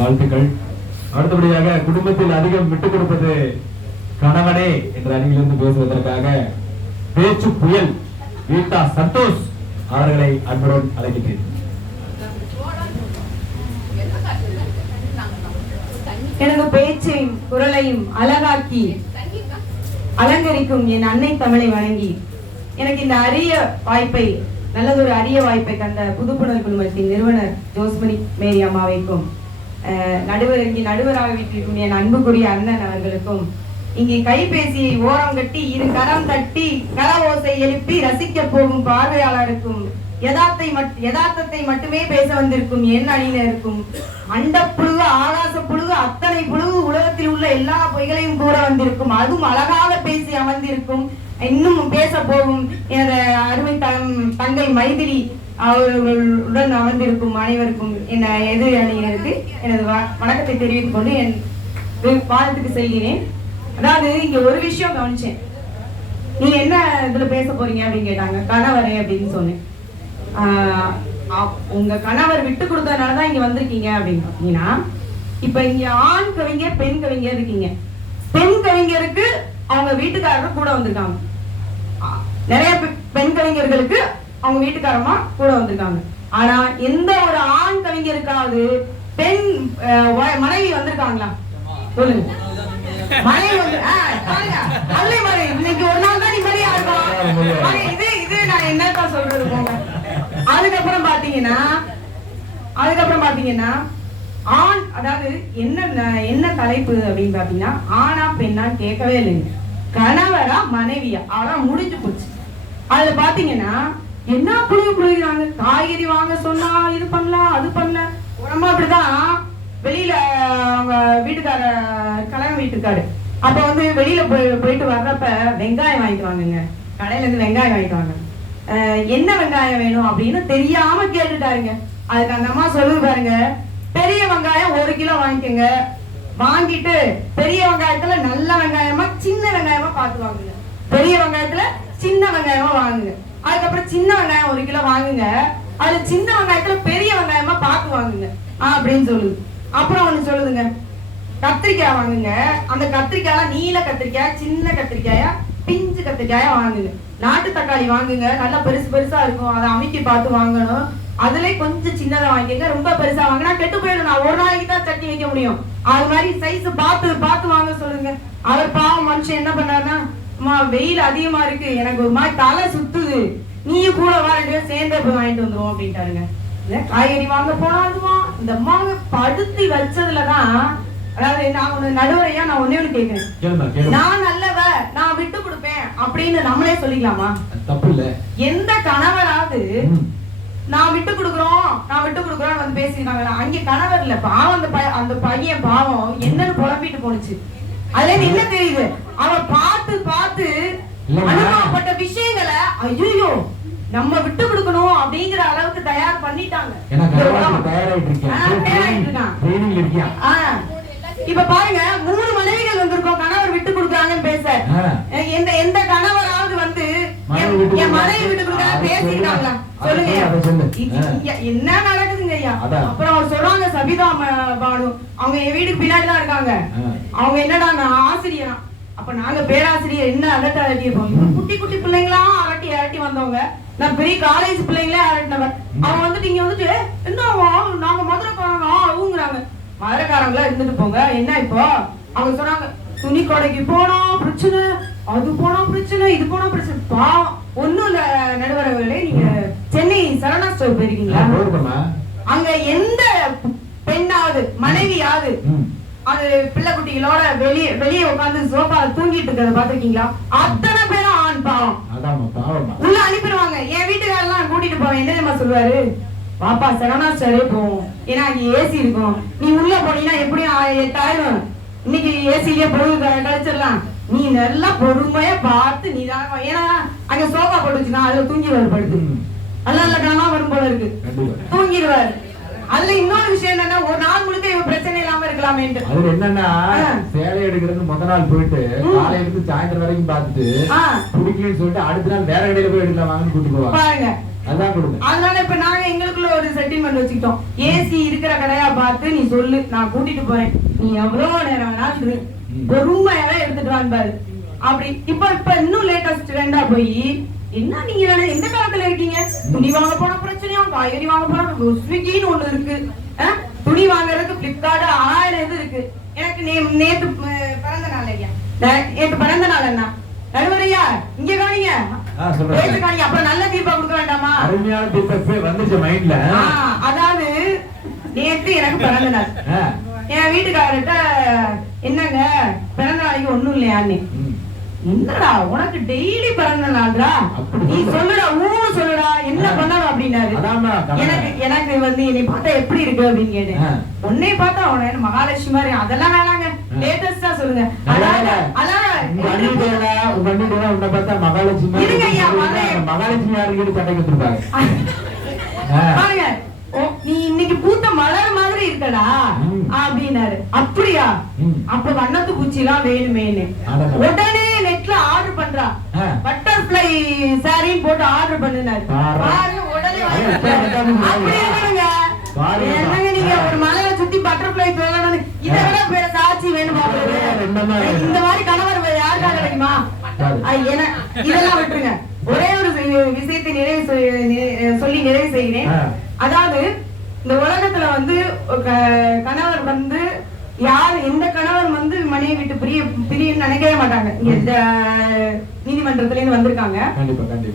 வாழ்த்துக்கள். அடுத்தபடியாக குடும்பத்தில் அதிகம் விட்டுக் கொடுப்பது கணவனே என்ற அணியிலிருந்து பேசுவதற்காக பேச்சு புயல் வீட்டா சந்தோஷ் அவர்களை அன்புடன் அழைக்கிறேன். எனது பேச்சையும் குரலையும் அழகாக்கி அலங்கரிக்கும் என் அன்னை தமிழை வணங்கி எனக்கு இந்த அரிய வாய்ப்பை நல்லதொரு அரிய வாய்ப்பை தந்த புதுப்புணல் குழுமத்தின் நிறுவனர் ஜோஸ்மணி மேரி அம்மாவைக்கும் நடுவராக வீட்டிற்கும் என் அன்புக்குரிய அண்ணன் அவர்களுக்கும் இங்கே கைபேசியை ஓரம் கட்டி இரு கரம் தட்டி கர ஓசை எழுப்பி ரசிக்க போகும் பார்வையாளருக்கும் யதார்த்தத்தை மட்டுமே பேச வந்திருக்கும் என் அணியினருக்கும் அண்ட புழுகு ஆகாச புழுகு அத்தனை புழுகு உலகத்தில் உள்ள எல்லா பொய்களையும் கூற வந்திருக்கும் அதுவும் அழகாக பேசி அமர்ந்திருக்கும் இன்னும் பேச போகும் எனது அருமை தங்கை மைதிலி அவர்களுடன் அமர்ந்திருக்கும் அனைவருக்கும் என் எதிரி அணியினருக்கு எனது வணக்கத்தை தெரிவித்துக் கொண்டு என் பாடத்துக்கு செல்கிறேன். அதாவது இங்க ஒரு விஷயம் கவனிச்சேன். நீங்க என்ன இதுல பேச போறீங்க அப்படின்னு கேட்டாங்க. கணவரே அப்படின்னு சொன்னேன். உங்க கணவர் விட்டு கொடுத்ததுனாலதான் இங்க வந்திருக்கீங்க அப்படின்னா, இப்ப இங்க ஆண் கவிஞர் பெண் கவிஞர் இருக்கீங்க. பெண் கவிஞருக்கு அவங்க வீட்டுக்காரர் கூட வந்திருக்காங்க. நிறைய பெண் கவிஞர்களுக்கு அவங்க வீட்டுக்காரமா கூட வந்திருக்காங்க. ஆனா எந்த ஒரு ஆண் கவிஞருக்காவது பெண் மனைவி வந்திருக்காங்களா சொல்லுங்க. மனைவி வந்து இன்னைக்கு ஒரு நாள் தான் நிம்மதியா இருக்கும். இது நான் என்னதான் சொல்றது போங்க. அதுக்கப்புறம் பாத்தீங்கன்னா ஆண், அதாவது என்ன தலைப்பு அப்படின்னு பாத்தீங்கன்னா, ஆணா பெண்ணா கேட்கவே இல்லைங்க. கணவரா மனைவியா அதான் முடிஞ்சு போச்சு. அதுல பாத்தீங்கன்னா என்ன புழுகிறாங்க. காய்கறி வாங்க சொன்னா இது பண்ணலாம் அது பண்ணல. உடம்பா அப்படிதான் வெளியில அவங்க வீட்டுக்கார கல்யாணம் வீட்டுக்காரு அப்ப வந்து வெளியில போயிட்டு வர்றப்ப வெங்காயம் வாங்கிட்டு வாங்குங்க, கடையில இருந்து வெங்காயம் வாங்கிட்டு வாங்க. என்ன வெங்காயம் வேணும் அப்படின்னு தெரியாம கேட்டுட்டாருங்க. அதுக்கு அந்த அம்மா சொல்லுது பாருங்க, பெரிய வெங்காயம் 1 கிலோ வாங்கிக்கோங்க, வாங்கிட்டு பெரிய வெங்காயத்துல நல்ல வெங்காயமா சின்ன வெங்காயமா பார்த்து வாங்குங்க, பெரிய வெங்காயத்துல சின்ன வெங்காயமா வாங்குங்க. அதுக்கப்புறம் சின்ன வெங்காயம் 1 கிலோ வாங்குங்க, அதுல சின்ன வெங்காயத்துல பெரிய வெங்காயமா பார்த்து வாங்குங்க அப்படின்னு சொல்லுது. அப்புறம் ஒண்ணு சொல்லுதுங்க, கத்திரிக்காய் வாங்குங்க, அந்த கத்திரிக்காய் நீல கத்திரிக்காய் சின்ன கத்திரிக்காயா பிஞ்சு கத்திரிக்காயா வாங்குங்க. நாட்டு தக்காளி வாங்குங்க, நல்லா பெருசு பெருசா இருக்கும், அதை அமைக்கி பார்த்து வாங்கணும். அதுல கொஞ்சம் சின்னதா வாங்கிக்கங்க, ரொம்ப பெருசா வாங்கினா கெட்டு போயிடும், நான் ஒரு நாளைக்கு தான் சட்னி வைக்க முடியும். அது மாதிரி சைஸ் பார்த்து வாங்க சொல்லுங்க. அவர் பாவம் மனுஷன் என்ன பண்ணாருன்னா, வெயில் அதிகமா இருக்கு, எனக்கு ஒரு மாதிரி தலை சுத்துது, நீயும் கூட வா, 2 பேரும் சேர்ந்தே போய் வாங்கிட்டு வந்துருவோம் அப்படின்ட்டாருங்க. காய்கறி வாங்க போனா அதுவான் இந்த அம்மாவை படுத்தி வச்சதுலதான், அதாவது நான் நடுவரையா நான் ஒண்ணே ஒண்ணு கேட்கிறேன், நான் நல்லவ நான் விட்டு கொடுப்பேன் அப்படின்னு நம்மளே சொல்லிக்கலாமா? தப்பு இல்ல. எந்த கணவராவது நான் விட்டு கொடுக்குறோம் வந்து பேசிருக்காங்க. அங்க கணவர் இல்ல, பாவம் அந்த பையன் பாவம் என்னன்னு புலம்பிட்டு போனுச்சு. அதுல என்ன தெரியுது, அவன் பார்த்து அனுபவப்பட்ட விஷயங்களை ஐயோ நம்ம விட்டு கொடுக்கணும் அப்படிங்கிற அளவுக்கு தயார் பண்ணிட்டாங்க. இப்ப பாருங்க, 3 மனைவிகள் வந்திருக்கோம், கணவர் விட்டு கொடுக்குறாங்கன்னு பேச. எந்த கணவராவது வந்து என் மனைவி விட்டு கொடுக்குறாங்க பேசிருக்காங்களா சொல்லுங்க. என்ன நடக்குதுங்க ஐயா? அப்புறம் அவர் சொல்றாங்க, சபிதா பானு அவங்க என் வீட்டுக்கு பின்னாடிதான் இருக்காங்க, அவங்க என்னடா நான் ஆசிரியரா, அப்ப நாங்க பேராசிரியர் என்ன அரட்டியிருப்போம். குட்டி குட்டி பிள்ளைங்களா அரட்டி வந்தவங்க, நான் பெரிய காலேஜ் பிள்ளைங்களே அரட்டினவர். அவங்க வந்துட்டு இங்க வந்துட்டு என்ன நாங்க மதுரைக்காரங்க ஊங்குறாங்க. மதுரைக்காரங்களா இருந்துட்டு போங்க, என்ன இப்போ அவங்க சொன்னாங்க, துணி கடைக்கு போனா பிரச்சனை, அது போனா பிரச்சனை, இது போனா பிரச்சனை. பாவம் ஒண்ணும் இல்ல நடுவர்களே, நீங்க சென்னை சரவணா ஸ்டோர் போயிருக்கீங்களா? அங்க எந்த பெண்ணாவது மனைவியாவது அது பிள்ளை குட்டிகளோட வெளியே உட்காந்து சோபா தூங்கிட்டு இருக்கிறத பாத்திருக்கீங்களா? அத்தனை பேரும் ஆண் பாவம் உள்ள அனுப்பிடுவாங்க. என் வீட்டுக்காரெல்லாம் கூட்டிட்டு போவேன், என்ன சொல்லுவாரு, பாப்பா சரவணா ஸ்டோரே போவோம், ஏன்னா அங்க ஏசி இருக்கும், நீ உள்ள போனீங்கன்னா எப்படியும் 8000 இன்னைக்கு ஏசிலேயே பொழுது கழிச்சிடலாம், நீ நல்லா பொறுமையா பார்த்து நிதானமா, ஏன்னா அங்க சோபா போட்டுச்சுன்னா அதுல தூங்கிடுவாரு, படுத்து நல்ல நல்ல கனமா வரும் போல இருக்கு, தூங்கிடுவாரு. அதுல இன்னொரு விஷயம் என்னன்னா, ஒரு நாள் முழுக்க இவ பிரச்சனை இல்லாம இருக்கலாமே. அது என்னன்னா, சேலை எடுக்கிறது முத நாள் போயிட்டு காலையில இருந்து சாயந்தரம் வரைக்கும் பார்த்துட்டு பிடிக்கலன்னு சொல்லிட்டு அடுத்த நாள் வேற கடையில போய் எடுக்கலாம் வாங்கன்னு கூட்டி போவாங்க பாருங்க. அதான் கொடுங்க. அதனால இப்ப நாங்க எங்களுக்குள்ள ஒரு செட்டில்மெண்ட் வச்சுக்கிட்டோம். ஏசி இருக்கிற கடையா பார்த்து நீ சொல்லு, நான் கூட்டிட்டு போறேன், நீ எவ்வளவு நேரம் வேணாலும் இரு, பொறுமையாவே எடுத்துட்டு வான்பாரு. அப்படி இப்ப இன்னும் லேட்டஸ்ட் ட்ரெண்டா போய் என்ன நீங்க எந்த காலத்துல இருக்கீங்க? துணி வாங்க போன பிரச்சனையா, காய்கறி வாங்க போன ஸ்விக்கின்னு ஒண்ணு இருக்கு, துணி வாங்குறதுக்கு பிளிப்கார்ட் 1000 இது இருக்கு. எனக்கு நேத்து பிறந்த நாள் ஐயா, நேத்து பிறந்த நாள் என்ன நடுவரையா இங்க காணிங்க காணிங்க. அப்புறம் நல்ல தீர்ப்பா கொடுக்க வேண்டாமா? அருமையான தீர்ப்பு வந்துச்சு மைண்ட்ல. அதாவது நேத்து எனக்கு பிறந்த நாள், என் வீட்டுக்காரர்கிட்ட என்னங்க பிறந்த நாளைக்கு ஒண்ணும் இல்லையான்னு. என்னடா உனக்கு டெய்லி பிறந்த நாள்டா, நீ சொல்லுடா ஊன்னு சொல்லுடா என்ன பண்ணணும் அப்படின்னாரு. எனக்கு என்னை பார்த்தா எப்படி இருக்கு அப்படின்னு கேட்டேன். உன்னை பார்த்தா அவன மகாலட்சுமி மாதிரி, அதெல்லாம் வேணாங்க, லேட்டஸ்டா சொல்லுங்க. மகாலட்சுமி யாருக்கு சட்டை கொடுத்துருப்பாங்க பாருங்க. நீ இன்னைக்கு பூத்த மலர் மாதிரி இருக்கடா அப்படின்னாரு. அப்படியா? அப்ப வண்ணத்து பூச்சி எல்லாம் வேணுமேனு உடனே நெட்ல ஆர்டர் பண்றா, பட்டர்ஃபிளை சாரின்னு போட்டு ஆர்டர் பண்ணுனாரு. உடனே என்னங்க நீங்க ஒரு மலையை சுத்தி பட்டர்ஃபிளை சொல்லணும், இதை விட சாட்சி வேணுமா? இந்த மாதிரி கணவர் யாருக்கா கிடைக்குமா? இதெல்லாம் விட்டுருங்க. ஒரே ஒரு விஷயத்தை சொல்லி நிறைவு செய்கிறேன். அதாவது இந்த உலகத்துல கணவர் யார் எந்த கணவர் மனைவி விட்டு பிரிய நினைக்கவே மாட்டாங்க. இங்க நீதிமன்றத்துல இருந்து வந்திருக்காங்க.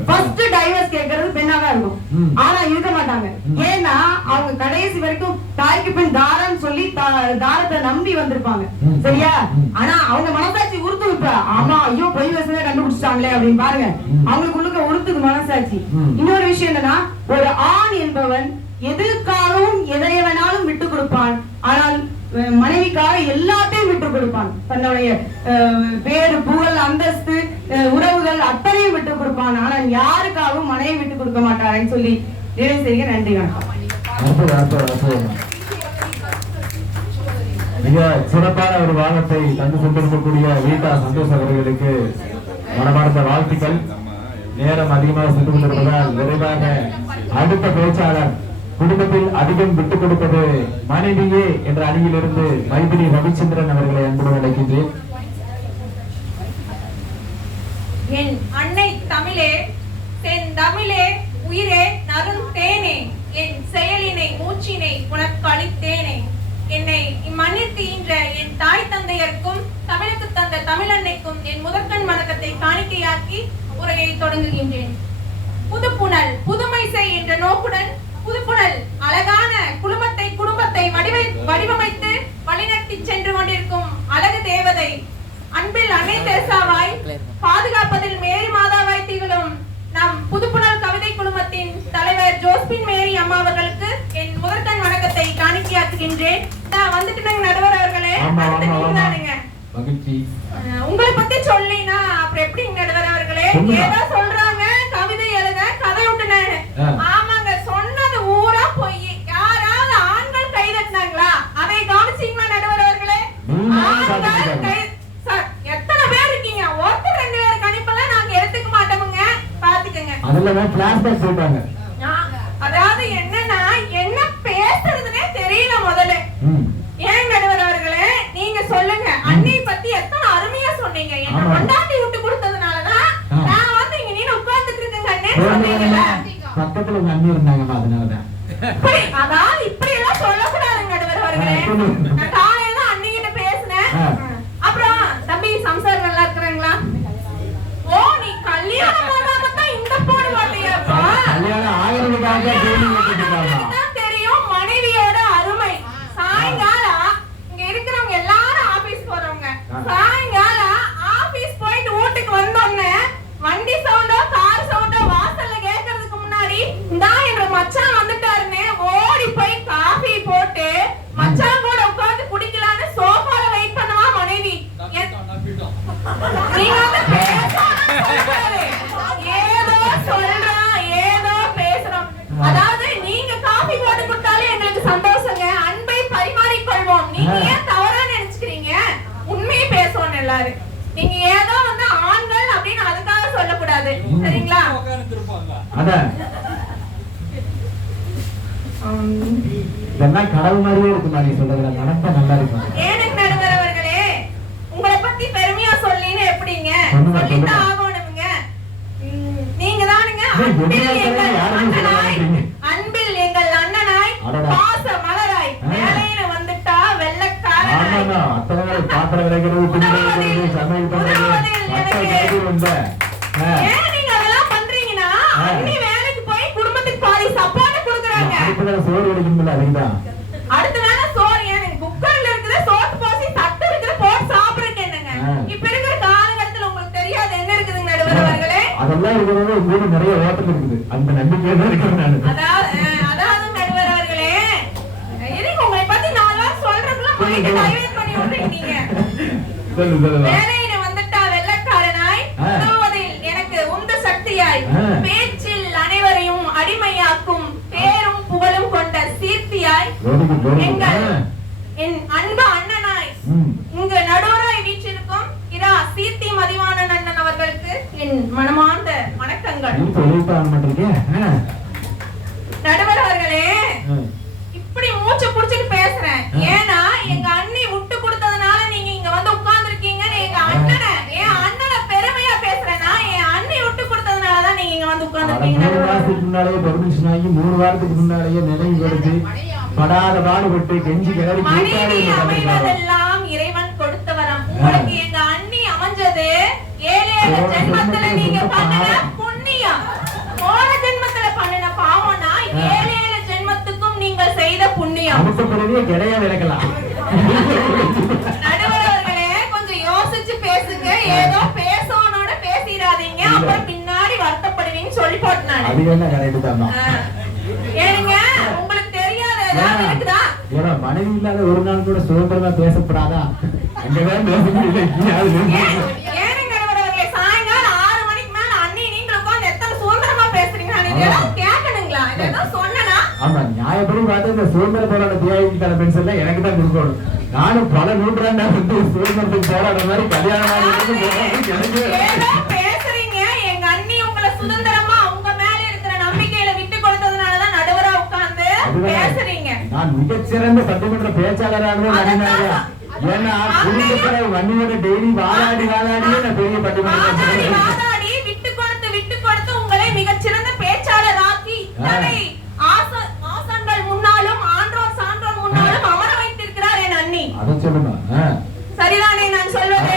ஃபர்ஸ்ட் டைவர்ஸ் கேட்கறது பெண்ணாக இருக்கும், ஆனா இருக்க மாட்டாங்க. ஏன்னா அவங்க கடைசி வரைக்கும் தாய்க்கு பெண் தாரன்னு சொல்லி தாரத்தை நம்பி வந்திருப்பாங்க, சரியா? ஆனா அவங்க மனசாட்சி உறுத்து விப்பா, ஆமா ஐயோ பொய் வசதியை கண்டுபிடிச்சிட்டாங்களே அப்படின்னு பாருங்க, அவங்களுக்குள்ள உறுத்துக்கு மனசாட்சி. இன்னொரு விஷயம் என்னன்னா, ஒரு ஆண் என்பவன் எதுக்காகவும் எதை வேணாலும் விட்டு கொடுப்பான், ஆனால் மனைவிக்காக எல்லாத்தையும் விட்டு கொடுப்பான். தன்னுடைய பேரு புகழ் அந்தஸ்து உறவுகள் அத்தனையும் விட்டு கொடுப்பான், ஆனால் யாருக்காகவும் மனைவி விட்டு கொடுக்க மாட்டாருன்னு சொல்லி நிறைவு செய்ய. நன்றி, வணக்கம். மிக சிறப்பான ஒரு வாதத்தை தந்து கொண்டிருக்கக்கூடிய வீட்டா சந்தோஷ் அவர்களுக்கு மனமார்ந்த வாழ்த்துக்கள். நேரம் அதிகமாக சென்று கொண்டிருப்பதால் விரைவாக அடுத்த பேச்சாளர் குடும்பத்தில் அதிகம் விட்டுக் கொடுப்பது மனைவியே என்ற அணியிலிருந்து மைதிலி ரவிச்சந்திரன் அவர்களை அன்புடன் அழைக்கின்றேன். என் அன்னை தமிழே, செந்தமிழே, உயிரே, நறுந்தேனே, என் செயலினை மூச்சினை உனக்கு அளித்தேனே. என்னை இம்மண்ணிற்கு ஈன்ற என் தாய் தந்தையருக்கும் தமிழுக்கு தந்த தமிழன்னைக்கும் என் முதற்கண் வணக்கத்தை காணிக்கையாக்கி உரையை தொடங்குகின்றேன். புதுப்புணல் புதுமை செய் என்ற நோக்குடன் புதுப்புணல் அழகான குடும்பத்தை வடிவமைத்து வழிநடத்தி சென்று கொண்டிருக்கும் அழகு தேவதை, அன்பில் அன்னை தெரசாவாய் பாதுகாப்பதில் மேரி மாதாவாய் திகழும் நம் புதுப்புணல் கவிதை குழுமத்தின் தலைவர் ஜோஸ்பின் மேரி அம்மா அவர்களுக்கு என் முதற்கண் வணக்கத்தை காணிக்கையாக்குகின்றேன். வந்துட்டு நடுவர் அவர்களே, உங்களை பத்தி சொல்லினா அப்புறம் எப்படி நடுவர் அவர்களே? ஏதோ சொல்றாங்க கவிதை எழுத கதை விட்டுன. ஆமாங்க, சொன்னது ஊரா போய் யாராவது ஆண்கள் கை தட்டினாங்களா? அதை கவனிச்சீங்களா நடுவர் அவர்களே? எத்தனை பேர் இருக்கீங்க? ஒருத்தர் 2 பேர் கணிப்பெல்லாம் நாங்க எடுத்துக்க மாட்டோமுங்க, பாத்துக்கங்க. அதாவது என்னன்னா, என்ன பேசுறதுன்னே தெரியல முதல்ல. ஏன் நடுவர் அவர்களே, நீங்க சொல்லுங்க, அன்னை பத்தி எத்தனை அருமையா சொன்னீங்க. என்ன கொண்டாட்டி விட்டு கொடுத்ததுனாலதான் நான் இங்க நீ உட்கார்ந்துட்டு இருக்கேங்க சொன்னீங்கல்ல. பக்கத்துல உங்க அண்ணி இருந்தாங்கம்மா, அதனாலதான். அதாவது இப்படி எல்லாம் சொல்லக்கூடாதுங்க நடுவர் அவர்களே. நான் காலையில தான் அண்ணி கிட்ட பேசினேன். அப்புறம் தம்பி சம்சாரம் நல்லா இருக்கிறாங்களா? ஓ, நீ கல்யாணம் பண்ணாம தான் இந்த போடு வாட்டியாப்பா? கல்யாணம் ஆகிறதுக்காக தெரியும் மனைவியோட அருமை. சாயங்காலம் இங்க இருக்கிறவங்க எல்லாரும் ஆபீஸ் போறவங்க, சாயங்காலம் ஆபீஸ் போயிட்டு வீட்டுக்கு வந்தோடனே வண்டி சவுண்டோ கார் சவுண்டோ வாசல்ல கேட்கறதுக்கு முன்னாடி தான் என்ற மச்சான் வந்துட்டாருன்னு ஓடி போய் காஃபி போட்டு மச்சான் கூட உட்கார்ந்து குடிக்கலான்னு சோஃபால வெயிட் பண்ணுவா மனைவி. நீங்க ஏதோ சொல்றான், ஏதோ பேசுறோம். அதாவது நீங்க காஃபி போட்டு கொடுத்தாலே எங்களுக்கு சந்தோஷங்க, அன்பை பரிமாறிக்கொள்வோம். நீங்க ஏன் தவறா நினைச்சுக்கிறீங்க? உண்மையை பேசுவோம் எல்லாரும். நீங்க ஏதோ ஆண்கள் அப்படின்னு அதுக்காக சொல்லக்கூடாது, சரிங்களா? இதெல்லாம் கடவு மாதிரியே இருக்குமா நீ சொல்றதுல நடந்தா நல்லா இருக்கும். ஏனுங்க நடுவர் அவர்களே, உங்களை பத்தி பெருமையா சொல்லின்னு எப்படிங்க? சொல்லுங்க, சொல்லித்தான் சொல்லுங்க. ஆகணுமுங்க. நீங்க தானுங்க ஏய், அன்பில் என்ன எங்கள் யாருமே சொல்ல அண்ணனாய், மாட்டீங்க. அன்பில் எங்கள் அண்ணனாய், அடடா. பாச மலராய், வேலைன்னு வந்துட்டா வெள்ளக்காரனாய், ஆமாண்ணா, அத்தனை நாள் பாத்திரம் விளைக்கிறது, துணி விளைக்கிறது, சமையல் பண்றது, உணவதில் மத்த எனக்கு- வேலைக்கு வந்த. ஏன் நீங்க அதெல்லாம் பண்றீங்கன்னா அண்ணி வேலைக்கு போய் குடும்பத்துக்கு பாதி சப்போர்ட் கொடுக்குறாங்க. அடுத்ததான் சோறு கிடைக்கும்ல, அதுக்குதான். அடுத்த வேளை சோறு ஏன் குக்கர்ல இருக்குது, சோத்து போசி தட்டு இருக்குது, போட்டு சாப்பிடுறதுக்கு என்னங்க? இப்ப இருக்கிற காலகட்டத்துல உங்களுக்கு தெரியாது என்ன இருக்குதுங்க நடுவர் அவர்களே? அதெல்லாம் இருக்கிறது கூட நிறைய ஓட்டம் இருக்குது. அந்த நம்பிக்கையில தான் இருக்கிறேன் நானு. அதாவது நடுவர் அவர்களே, எதுக்கு உங்களை பத்தி நாலு சொல்றதுல மைண்ட் டைவர்ட் பண்ணி விட்டுறீங்க. சொல்லு, சொல்லு. வேலையில வந்துட்டா வெள்ளக்காரனாய், உதவுவதில் எனக்கு உந்து சக்தியாய், பேச்சில் அனைவரையும் அடிமையாக்கும் பேரும் புகழும் கொண்ட சீர்த்தியாய், Very good, very good. எங்கள் என் அன்பு அண்ணனாய் இங்கு நடுவராய் வீற்றிருக்கும் இரா சீர்த்தி மதிவாணன் அண்ணன் அவர்களுக்கு என் மனமார்ந்த வணக்கங்கள். நீ சொல்லிட்டு ஆக மாட்டீங்க. நடுவர் அவர்களே, இப்படி மூச்சு புடிச்சிட்டு பேசுறேன். ஏன்னா எங்க அண்ணி விட்டு கொடுத்ததுனால நீங்க இங்க வந்து உட்கார்ந்துருக்கீங்க. எங்க அண்ணனை, என் அண்ணனை பெருமையா பேசுறேன்னா என் அண்ணி விட்டு கொடுத்ததுனாலதான் நீங்க இங்க வந்து உட்கார்ந்துருக்கீங்க. 3 மாசத்துக்கு முன்னாலேயே பெர்மிஷன் ஆகி 3 வாரத்துக்கு முன்னாலேயே நினைவு கொடுத்து படாத பாடுபட்டு கெஞ்சி கிளறி மனைவி அமைவதெல்லாம் இறைவன் கொடுத்த வரம். உங்களுக்கு எங்க அண்ணி அமைஞ்சது 7 ஜென்மத்துல நீங்க பண்ணின புண்ணியம். போன ஜென்மத்துல பண்ணின பாவம்னா 7 ஜென்மத்துக்கும் நீங்க செய்த புண்ணியம். அடுத்த பிறவியே கிடையா விளக்கலாம். நடுவர் அவர்களே, கொஞ்சம் யோசிச்சு பேசுங்க. ஏதோ பேசணும்னோட பேசிடாதீங்க, அப்புறம் பின்னாடி வருத்தப்படுவீங்கன்னு சொல்லி போட்டேன். அது என்ன கரெக்ட் தான். ஏனுங்க, உங்களுக்கு தெரியாத ஏதாவது இருக்குதா? ஏன்னா மனைவி இல்லாத ஒரு நாள் கூட சுதந்திரமா பேசப்படாதா? அங்கதான் பேச முடியல. ஏனுங்க நடுவர் அவர்களே, சாயங்காலம் 6 மணிக்கு மேல அண்ணி நீங்க உட்கார்ந்து எத்தனை சுதந்திரமா பேசுறீங்க? நான் இதெல்லாம் கேட்கணுங்களா? இதெல்லாம் சொன்னனா? ஆமா, நியாயப்படி பார்த்தா இந்த சுதந்திர போராட்ட தியாகிக்கான பென்ஷன்ல எனக்கு தான் கொடுக்கணும். நானும் பல நூற்றாண்டா வந்து சுதந்திரத்துக்கு போராடுற மாதிரி கல்யாணம் ஏதோ பேசுறீங்க. எங்க அண்ணி உங்களை சுதந்திரமா உங்க மேல இருக்கிற நம்பிக்கையில விட்டு கொடுத்ததுனாலதான் நடுவரா உட்கார்ந்து பேசுறீங்க. நான் மிகச்சிறந்த சட்டமன்ற பேச்சாளரானவே நம்பினாங்க. ஏன்னா குடும்பத்துல வன்னியோட டெய்லி வாதாடி வாதாடியே நான் பெரிய வாதாடி பட்டிமன்ற வாதாடி விட்டு கொடுத்து உங்களை மிகச்சிறந்த பேச்சாளராக்கி இத்தனை ஆசன்கள் முன்னாலும் ஆன்றோர் சான்றோர் முன்னாலும் அமர வைத்திருக்கிறார் என் அண்ணி. அதை சொல்லுமா? சரிதானே நான் சொல்வது?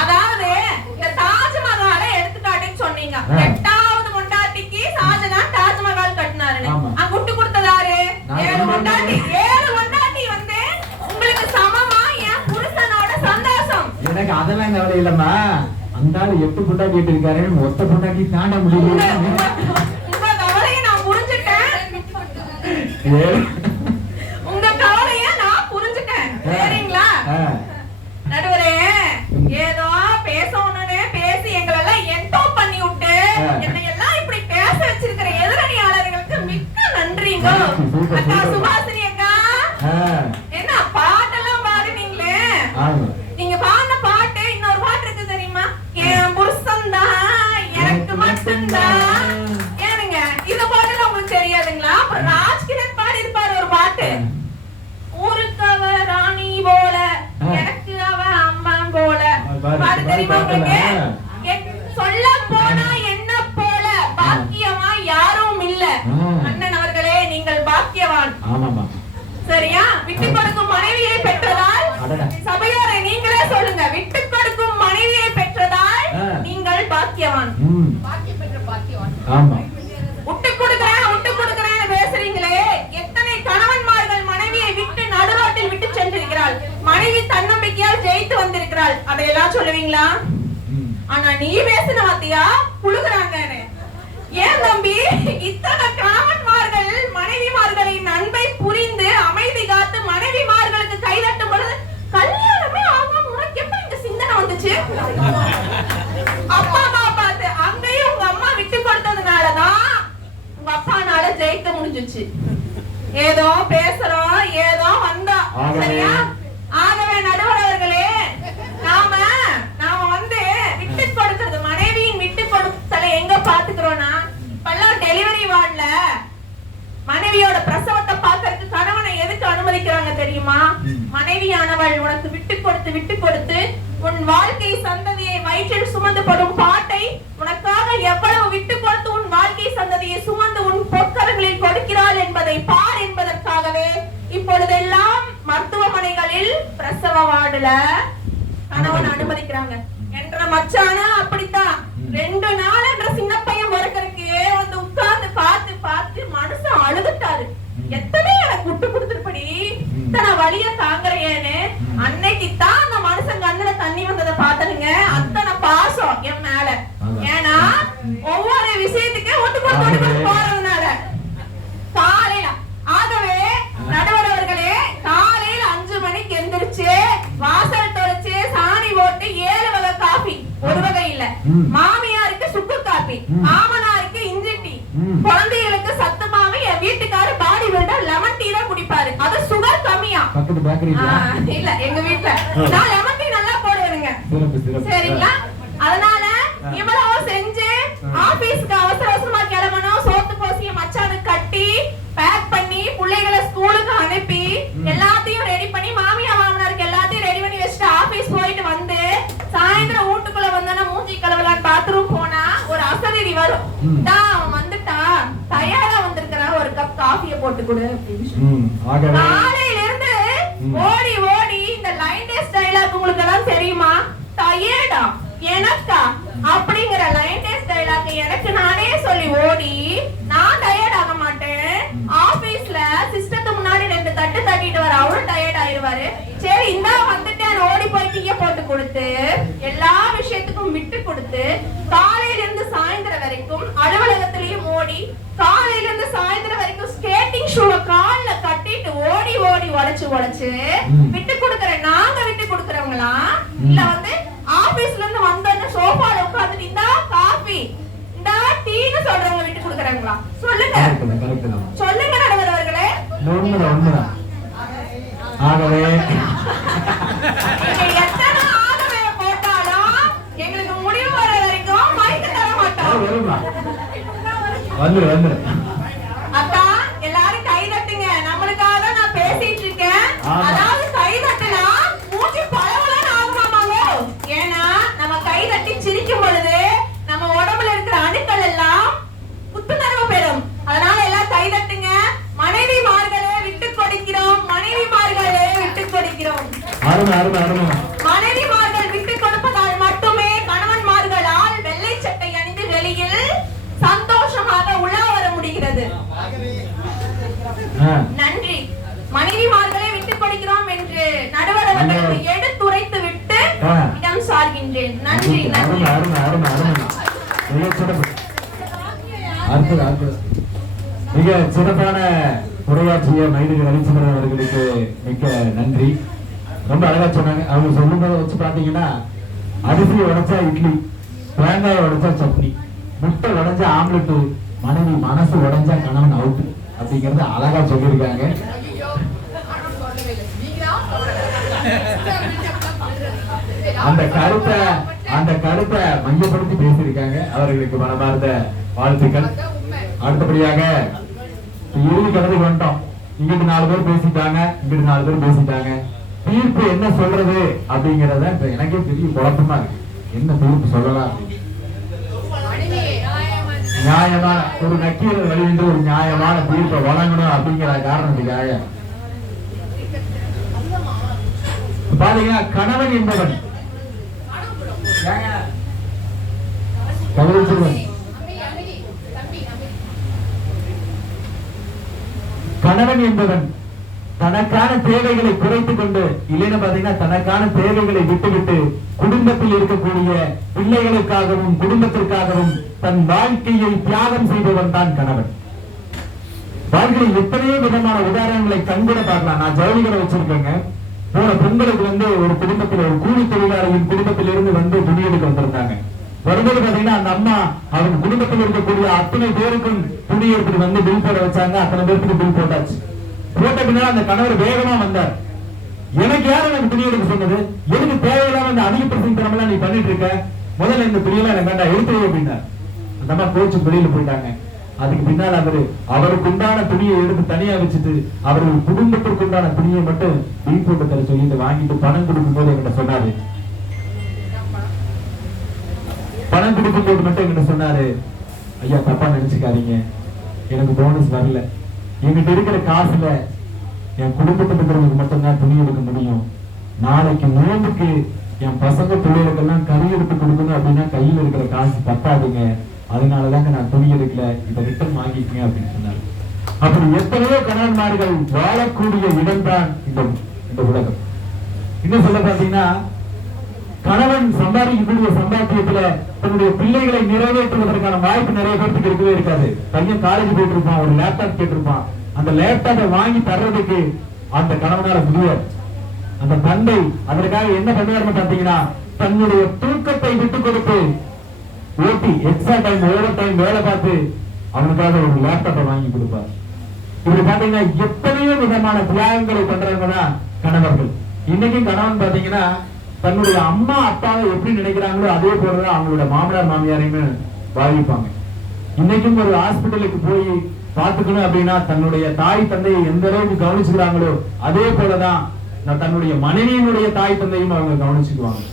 அதாவது இந்த தாஜ்மஹாலை எடுத்துக்காட்டுன்னு சொன்னீங்க. 8வது கொண்டாட்டிக்கு ஷாஜகான் தாஜ்மஹால் கட்டினாருன்னு. அங்க விட்டு கொடுத்ததாரு 7 கொண்டாட்டி. 7 கொண்டாட்டி வந்து உங்களுக்கு சமமா என் புருஷனோட சந்தோஷம். எனக்கு அதெல்லாம் கவலை இல்லம்மா. அந்த ஆளு 8 பொண்டாட்டி இருக்காரு, மொத்த பொண்டாட்டி தாண்ட முடியல. உங்க கவலையை நான் புரிஞ்சுட்டேன். உங்க கவலைய நான் புரிஞ்சுட்டேன். சரிங்களா நடுவரே? ஏதோ பேசணும்னு பேசி எங்களெல்லாம் என்டோ பண்ணி விட்டு என்னை எல்லாம் இப்படி பேச வச்சிருக்கிற எதிரணியாளர்களுக்கு மிக்க நன்றிங்க. அக்கா சுபாசினி அக்கா, என்ன பாட்டெல்லாம் பாடுனீங்களே? நீங்க பாடின பாட்டு இன்னொரு பாட்டு இருக்கு தெரியுமா? என் புருஷன் தான் எனக்கு மட்டும்தான். ஏனுங்க, இந்த பாட்டுல உங்களுக்கு தெரியாதுங்களா? அப்புறம் ராஜ்கிரண் பாடி இருப்பாரு ஒரு பாட்டு. ஊருக்கு அவ ராணி போல, எனக்கு அவ அம்மா போல. பாட்டு தெரியுமா உங்களுக்கு? சொல்ல போனா என்ன போல பாக்கியமா யாரும் இல்ல. அண்ணன் அவர்களே, நீங்கள் பாக்கியவான். ஆமாமா. சரியா? விட்டு கொடுக்கும் மனைவியை பெற்றதால், சபையாரை நீங்களே சொல்லுங்க, விட்டு கொடுக்கும் மனைவியை பெற்றதால் நீங்கள் பாக்கியவான். ஆமா. விட்டு கொடுக்கிறேன்னு பேசுறீங்களே, எத்தனை கணவன்மார்கள் மனைவியை விட்டு நடுரோட்டில் விட்டு சென்றிருக்கிறாள். மனைவி தன்னம்பிக்கையால் ஜெயித்து வந்திருக்கிறாள். அதையெல்லாம் சொல்லுவீங்களா? ஆனா நீ பேசின வார்த்தையா புழுகுறாங்க. ஏன் தம்பி, இத்தனை கணவன்மார்கள் மனைவிமார்களின் அன்பை புரிந்து அமைதி காத்து மனைவிமார்களுக்கு கைதட்டும் பொழுது கல்யாணமே ஆகாம உனக்கு எப்ப இந்த சிந்தனை வந்துச்சு? அப்பா அம்மா பார்த்து அங்கேயும் உங்க அம்மா விட்டு கொடுத்ததுனாலதான் உங்க அப்பானால ஜெயிக்க முடிஞ்சிச்சு. ஏதோ பேசுறோம், ஏதோ வந்தோம். சரியா? ஆகவே நடுவர் அவர்களே, நாம வந்து விட்டு கொடுக்கிறது, மனைவியின் விட்டு கொடுத்தலை எங்க பாத்துக்கிறோம்னா, இப்பெல்லாம் டெலிவரி வார்டுல தெரியுமா? மனைவியானவள் உனக்கு விட்டு கொடுத்து உன் வாழ்க்கை சந்ததியை வயிற்றில் சுமந்து படும் பாட்டை உனக்காக எவ்வளவு விட்டு கொடுத்து உன் வாழ்க்கை சந்ததியை சுமந்து உன் பொற்கரங்களில் கொடுக்கிறாள் என்பதை பார் என்பதற்காகவே இப்பொழுதெல்லாம் மருத்துவமனைகளில் பிரசவ வார்டுல கணவன் அனுமதிக்கிறாங்க என்ற மச்சானா. அப்படித்தான் 2 நாள் என்ற சின்ன பையன் மறுக்கிறதுக்கு வந்து உட்கார்ந்து பார்த்து மனுஷன் அழுதுட்டாரு. எத்தனை எனக்கு விட்டு கொடுத்துருப்படி இத்தனை வலிய தாங்குறேன்னு. அன்னைக்கு தான் அந்த மனுஷன் கண்ணுல தண்ணி வந்ததை பார்த்தனுங்க. அத்தனை பாசம் என் மேல. ஏன்னா ஒவ்வொரு விஷயத்துக்கு ஒட்டு கொடுத்து போறதுனால காலையில. ஆகவே நடுவர் அவர்களே, காலையில 5 மணிக்கு எந்திரிச்சு வாசல் தொலைச்சு சாணி போட்டு 7 வகை காபி. ஒரு வகை இல்ல, மாமியாருக்கு சுக்கு காபி, மாமனாருக்கு இஞ்சி டீ, குழந்தைகளுக்கு சத்து மாவு. என் வீட்டுக்காரு பாடி பில்டர் லெமன் டீ தான் குடிப்பாரு. அது சுகர் கம்மியா. இல்ல எங்க வீட்டுல நான் லெமன் டீ நல்லா போடுவேனுங்க. சரிங்களா? அதனால இவ்வளவு செஞ்சு ஆபீஸ்க்கு அவசரமா கிளம்பணும். சோத்து கோசிய மச்சானுக்கு கட்டி பேக் பண்ணி பிள்ளைகளை ஸ்கூலுக்கு அனுப்பி எல்லாத்தையும் ரெடி பண்ணி மாமியா மாமனாருக்கு எல்லாத்தையும் ரெடி பண்ணி வச்சுட்டு ஆபீஸ் போயிட்டு வந்து சாயந்தரம் வீட்டுக்குள்ள வந்தோன்னா மூஞ்சி கழுவலான்னு பாத்ரூம் போனா ஒரு அசதிரி வரும். அவன் வந்துட்டான், தயாரா வந்திருக்கிறான், ஒரு கப் காஃபியை போட்டு கொடு அப்படின்னு. காலையில இருந்து ஓடி இந்த லைன் டேஸ் டைலாக் உங்களுக்கு எல்லாம் தெரியுமா? டயர்டா எனக்கா அப்படிங்கிற லைன் டேஸ் டைலாக் எனக்கு நானே சொல்லி ஓடி நான் டயர்ட் ஆக மாட்டேன். ஆபீஸ்ல சிஸ்டத்துக்கு முன்னாடி 2 தட்டு தட்டிட்டு வர அவரும் டயர்ட் ஆயிருவாரு. சரி இந்தா வந்துட்டேன் ஓடி போய் டீயை போட்டு கொடுத்து எல்லா விஷயத்துக்கும் விட்டு கொடுத்து காலையில இருந்து சாயந்தரம் வரைக்கும் அலுவலகத்திலயும் ஓடி காலையில இருந்து சாயந்தரம் வரைக்கும் ஸ்கேட்டிங் ஷூவை கால்ல கட்டிட்டு ஓடி உழைச்சு விட்டு கொடுக்கற நாங்க விட்டு கொடுக்கறவங்களா இல்ல வந்து ஆபீஸ்ல இருந்து வந்தோன்னு சோஃபால உட்கார்ந்துட்டு இந்தா காபி இந்தா டீன்னு சொல்றவங்க விட்டு கொடுக்கறாங்களா? சொல்லுங்க சொல்லுங்க நடுவர் அவர்களே. ஆகவே எத்தனை ஆகவே போட்டாலும் எங்களுக்கு முடிவு வர வரைக்கும் மைக்கு தர மாட்டோம். அக்கா எல்லாரும் கை தட்டுங்க. நம்மளுக்காக நான் பேசிட்டு இருக்கேன். அதாவது கை தட்டுனா மூச்சு பளபளன்னு ஆகுமாமாங்க. ஏன்னா நம்ம கை தட்டி சிரிக்கும் பொழுது நம்ம உடம்புல இருக்கிற அணுக்கள் எல்லாம் புத்துணர்வு பெறும். அதனால எல்லாம் கை தட்டுங்க. மனைவிமார்களே விட்டு கொடுக்கிறோம், மனைவிமார்களே விட்டு கொடுக்கிறோம். மனைவிமார்கள் விட்டு கொடுப்பதால் மட்டுமே கணவன்மார்களால் வெள்ளை சட்டை அணிந்து வெளியில் சந்தோஷமாக உலா வர முடிகிறது. நன்றி. மனைவிமார்களே விட்டு கொடுக்கிறோம் என்று நடுவர் அவர்களுக்கு எடுத்துரைத்து விட்டு இடம் சார்கின்றேன். நன்றி மிக சிறப்பான உரையாற்றிய மைதிரி ரவிச்சந்திரன் அவர்களுக்கு மிக்க நன்றி. ரொம்ப அழகா சொன்னாங்க. அவங்க சொல்லும் போதை வச்சு பாத்தீங்கன்னா அரிசியை உடைச்சா இட்லி, தேங்காயை உடைச்சா சட்னி, முட்டை உடைஞ்சா ஆம்லெட், மனைவி மனசு உடைஞ்சா கணவன் அவுட் அப்படிங்கறது அழகா சொல்லியிருக்காங்க. அந்த கருத்தை மையப்படுத்தி பேசியிருக்காங்க. அவர்களுக்கு மனமார்ந்த வாழ்த்துக்கள். அடுத்தபடியாக இறுதி கடந்துக்கு வந்துட்டோம். இங்கிட்டு 4 பேர் பேசிட்டாங்க, இங்கிட்டு 4 பேர் பேசிட்டாங்க. தீர்ப்பு என்ன சொல்றது அப்படிங்கறத எனக்கே பெரிய குழப்பமா இருக்கு. என்ன தீர்ப்பு சொல்லலாம்? நியாயமான ஒரு நக்கீரர் வழியிட்டு ஒரு நியாயமான தீர்ப்பை வழங்கணும் அப்படிங்கிற காரணத்துக்காக பாத்தீங்கன்னா கணவன் என்பவன் கணவன் என்பவன் தனக்கான தேவைகளை குறைத்துக் கொண்டு இல்லைன்னு பாத்தீங்கன்னா தனக்கான தேவைகளை விட்டுவிட்டு குடும்பத்தில் இருக்கக்கூடிய பிள்ளைகளுக்காகவும் குடும்பத்திற்காகவும் தன் வாழ்க்கையை தியாகம் செய்பவன் தான் கணவன். வாழ்க்கையில் எத்தனையோ விதமான உதாரணங்களை கண்கூட பார்க்கலாம். நான் ஜவுளிகளை வச்சிருக்கேங்க. போன பொங்கலுக்கு வந்து ஒரு குடும்பத்தில் ஒரு கூலி தொழிலாளியின் குடும்பத்தில் இருந்து வந்து துணி எடுக்க வந்திருந்தாங்க. வரும்போது பாத்தீங்கன்னா அந்த அம்மா அவங்க குடும்பத்தில் இருக்கக்கூடிய அத்தனை பேருக்கும் துணி எடுத்துட்டு வந்து பில் போட வச்சாங்க. அத்தனை பேருக்கு பில் போட்டாச்சு. போட்ட பின்னால அந்த கணவர் வேகமா வந்தார். எனக்கு யாரும் எனக்கு துணி எடுக்க சொன்னது? எனக்கு தேவையில்லாம இந்த அதிக பிரசங்கமெல்லாம் நீ பண்ணிட்டு இருக்க, முதல்ல இந்த துணியெல்லாம் எனக்கு வேண்டாம் எடுத்து அப்படின்னார். அந்த அம்மா கோச்சு வெளியில போயிட்டாங்க. அதுக்கு பின்னால் அவருக்கு உண்டான துணியை எடுத்து தனியா வச்சுட்டு அவர்கள் குடும்பத்திற்கு உண்டான துணியை மட்டும் வீட்டுல சொல்லிட்டு வாங்கிட்டு பணம் கொடுக்கும் போது என்கிட்ட சொன்னாரு. பணம் கொடுக்கும் போது மட்டும் என்கிட்ட சொன்னாரு, ஐயா தப்பா நினைச்சுக்காதீங்க, எனக்கு போனஸ் வரல, என்கிட்ட இருக்கிற காசுல என் குடும்பத்தில் இருக்கிறவங்களுக்கு மட்டும்தான் துணி எடுக்க முடியும். நாளைக்கு நோம்புக்கு என் பசங்க பிள்ளைகளுக்கெல்லாம் கறி எடுத்து கொடுக்கணும் அப்படின்னா கையில் இருக்கிற காசு பத்தாதுங்க, அதனாலதாங்க நான் துணி எடுக்கல, இதை ரிட்டர்ன் வாங்கிக்கங்க அப்படின்னு சொன்னாரு. அப்படி எத்தனையோ கணவன்மார்கள் வாழக்கூடிய இடம்தான் இந்த உலகம். இன்னும் சொல்ல பாத்தீங்கன்னா, கணவன் சம்பாதிக்கக்கூடிய சம்பாத்தியத்துல தன்னுடைய பிள்ளைகளை நிறைவேற்றுவதற்கான வாய்ப்பு நிறைய பேருக்கு இருக்கவே இருக்காது. பையன் காலேஜ் போயிட்டு இருப்பான், ஒரு லேப்டாப் கேட்டிருப்பான், அந்த லேப்டாப்பை வாங்கி தர்றதுக்கு அந்த கணவனால முடியாது. அந்த தந்தை அதற்காக என்ன பண்ணுவாருன்னு பாத்தீங்கன்னா, தன்னுடைய தூக்கத்தை விட்டு கொடுத்து ஓட்டி எக்ஸ்ட்ரா டைம் ஓவர் டைம் வேலை பார்த்து அவனுக்காக ஒரு லேப்டாப்பை வாங்கி கொடுப்பார். இப்படி பாத்தீங்கன்னா எத்தனையோ விதமான தியாகங்களை பண்றவங்கன்னா கணவர்கள். இன்னைக்கு கணவன் பாத்தீங்கன்னா தன்னுடைய அம்மா அப்பாவை எப்படி நினைக்கிறாங்களோ அதே போலதான் அவங்களோட மாமனார் மாமியாரையுமே பாதிப்பாங்க. இன்னைக்கும் ஒரு ஹாஸ்பிட்டலுக்கு போய் பார்த்துக்கணும் அப்படின்னா தன்னுடைய தாய் தந்தையை எந்த அளவுக்கு கவனிச்சுக்கிறாங்களோ அதே போலதான் தன்னுடைய மனைவியினுடைய தாய் தந்தையும் அவங்க கவனிச்சுக்குவாங்க.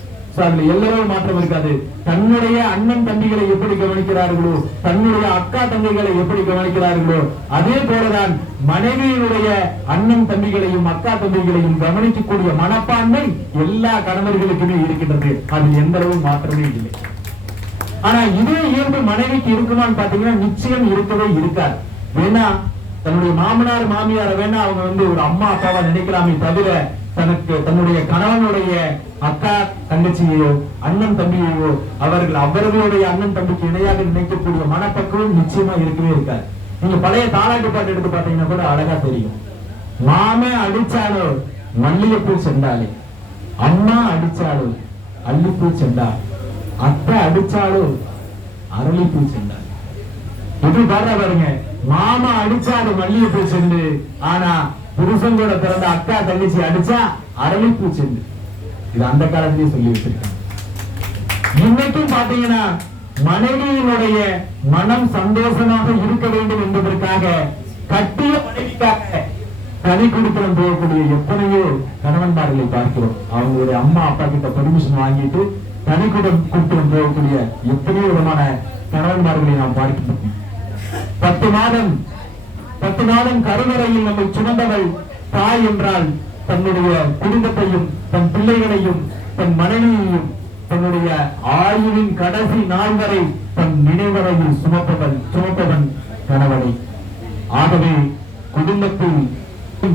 அதுல எல்லாரும் மாற்றம் இருக்காது. தன்னுடைய அண்ணன் தம்பிகளை எப்படி கவனிக்கிறார்களோ, தன்னுடைய அக்கா தங்கைகளை எப்படி கவனிக்கிறார்களோ அதே போலதான் மனைவியினுடைய அண்ணன் தம்பிகளையும் அக்கா தம்பிகளையும் கவனிக்கக்கூடிய மனப்பான்மை எல்லா கணவர்களுக்குமே இருக்கின்றது. அது எந்த அளவு மாற்றமே இல்லை. ஆனா இதே இயல்பு மனைவிக்கு இருக்குமான்னு பாத்தீங்கன்னா நிச்சயம் இருக்கவே இருக்காது. வேணா தன்னுடைய மாமனார் மாமியார வேணா அவங்க ஒரு அம்மா அப்பாவா நினைக்கலாமே தவிர தன்னுடைய கணவனுடைய அக்கா தங்கச்சியையோ அண்ணன் தம்பியையோ அவர்களுடைய அண்ணன் தம்பிக்கு இணையாக நினைக்கக்கூடிய மனப்பக்குவம் நிச்சயமா இருக்கவே இருக்காது. நீங்க பழைய தாலாட்டு பாட்டு எடுத்து பாத்தீங்கன்னா கூட அழகா தெரியும். மாமே அடிச்சாலோ மல்லிகைப்பூ செண்டாலே, அம்மா அடிச்சாலோ அல்லிப்பூ செண்டா, அத்தை அடிச்சாலோ அரளிப்பூ செண்டா. எப்படி பாருங்க, மாமா அடிச்சாலோ மல்லிகைப்பூ செண்டு, ஆனா புருஷன் கூட பிறந்த அக்கா தங்கச்சி அடிச்சா அரளிப்பூ செண்டு. இது அந்த காலத்திலேயே சொல்லி வச்சிருக்காங்க. இன்னைக்கும் பாத்தீங்கன்னா மனைவியினுடைய மனம் சந்தோஷமாக இருக்க வேண்டும் என்பதற்காக கட்டிய மனைவிக்காக தனி குடித்தனம் போகக்கூடிய எத்தனையோ கணவன்மார்களை பார்க்கிறோம். அவங்களுடைய அம்மா அப்பா கிட்ட பெர்மிஷன் வாங்கிட்டு தனி குடித்தனம் போகக்கூடிய எத்தனையோ விதமான கணவன்மார்களை நாம் பார்க்கிறோம். 10 மாதம் கருவறையில் நம்மை சுமந்தவள் தாய் என்றால் தன்னுடைய குடும்பத்தையும் தன் பிள்ளைகளையும் தன் மனைவியையும் தன்னுடைய ஆயுளின் கடைசி நாள் வரை தன் நினைவறையில் சுமப்பவன் கணவனை. ஆகவே குடும்பத்தில்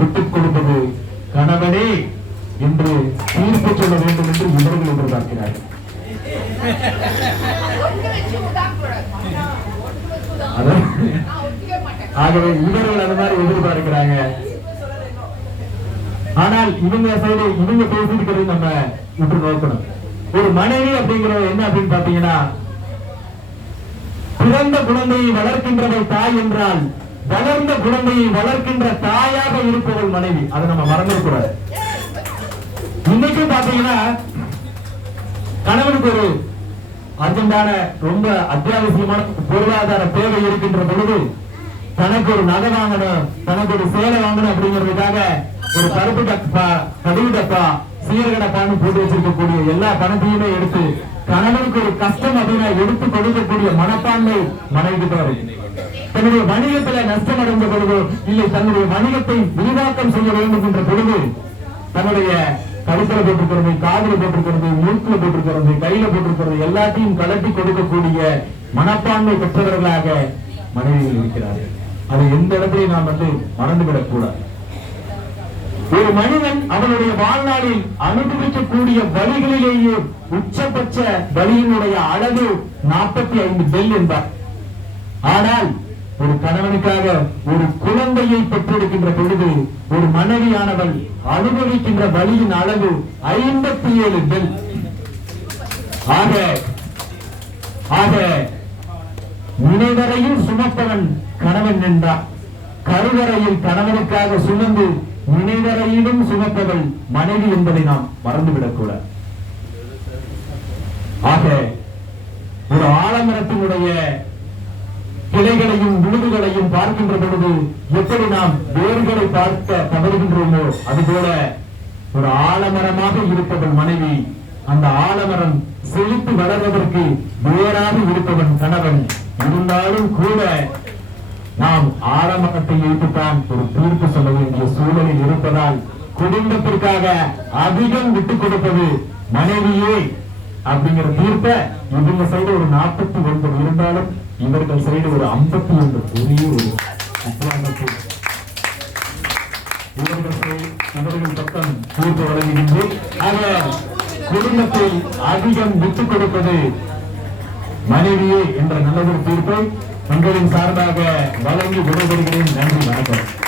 விட்டுக் கொடுப்பது கணவனே என்று தீர்ப்பு சொல்ல வேண்டும் என்று இவர்கள் எதிர்பார்க்கிறார்கள். ஆகவே இவர்கள் அது மாதிரி எதிர்பார்க்கிறாங்க. ஆனால் இவங்க சைடு இவங்க பேசிக்கிறது நம்ம இப்படி நோக்கணும். ஒரு மனைவி அப்படிங்கிறது என்ன அப்படின்னு பாத்தீங்கன்னா, பிறந்த குழந்தையை வளர்க்கின்றவள் தாய் என்றால் வளர்ந்த குழந்தையை வளர்க்கின்ற தாயாக இருப்பவள் மனைவி. அதை நம்ம மறந்துடக்கூடாது. இன்னைக்கும் பாத்தீங்கன்னா கணவனுக்கு ஒரு அர்ஜென்டான ரொம்ப அத்தியாவசியமான பொருளாதார தேவை இருக்கின்ற பொழுது தனக்கு ஒரு நகை வாங்கணும், தனக்கு ஒரு சேலை வாங்கணும் அப்படிங்கிறதுக்காக ஒரு கருப்பு டப்பா, கடுகு டப்பா, சீரக டப்பான்னு போட்டு வச்சிருக்கக்கூடிய எல்லா பணத்தையுமே எடுத்து கணவனுக்கு ஒரு கஷ்டம் அப்படின்னா எடுத்து கொடுக்கக்கூடிய மனப்பான்மை மனைவிட்டு வரும். தன்னுடைய வணிகத்துல நஷ்டம் அடைந்த பொழுது இல்லை தன்னுடைய வணிகத்தை விரிவாக்கம் செய்ய வேண்டும் என்ற பொழுது தன்னுடைய கழுத்துல போட்டிருக்கிறது, காதுல போட்டிருக்கிறது, மூக்குல போட்டிருக்கிறது, கையில போட்டிருக்கிறது எல்லாத்தையும் கலட்டி கொடுக்கக்கூடிய மனப்பான்மை பெற்றவர்களாக மனைவிகள் இருக்கிறார்கள். அதை எந்த இடத்திலையும் நாம் மறந்துவிடக் கூடாது. ஒரு மனிதன் அவனுடைய வாழ்நாளில் அனுபவிக்கக்கூடிய வழிகளிலேயே உச்சபட்ச வழியினுடைய அளவு 45 பெல் என்பார். ஆனால் ஒரு கணவனுக்காக ஒரு குழந்தையை பெற்றெடுக்கின்ற பொழுது ஒரு மனைவியானவள் அனுபவிக்கின்ற வழியின் அளவு 57 பெல். ஆக நினைவரையில் சுமப்பவன் கணவன் என்றார். கருவறையில் கணவனுக்காக சுமந்து நினைவரையிலும் சுமப்பவள் மனைவி என்பதை நாம் மறந்துவிடக் கூடாது. ஆக ஒரு ஆலமரத்தினுடைய கிளைகளையும் விழுதுகளையும் பார்க்கின்ற பொழுது எப்படி நாம் வேர்களை பார்க்க தவறுகின்றோமோ அதுபோல ஒரு ஆலமரமாக இருப்பவன் மனைவி, அந்த ஆலமரம் செழித்து வளர்வதற்கு வேறாக இருப்பவன் கணவன். இருந்தாலும் கூட நாம் ஆலமரத்தை வைத்துத்தான் ஒரு தீர்ப்பு சொல்ல வேண்டிய சூழலில் இருப்பதால் குடும்பத்திற்காக அதிகம் விட்டுக் கொடுப்பது மனைவியே அப்படிங்கிற தீர்ப்பை இவங்க சைடு ஒரு 49 இருந்தாலும் இவர்கள் சைடு ஒரு 51 ஒரே ஒரு இவர்கள் பக்கம் தீர்ப்பு வழங்குகின்றேன். ஆக குடும்பத்தில் அதிகம் விட்டுக் கொடுப்பது மனைவியே என்ற நல்ல ஒரு தீர்ப்பை உங்களின் சார்பாக வழங்கி விடைபெறுகிறேன். நன்றி, வணக்கம்.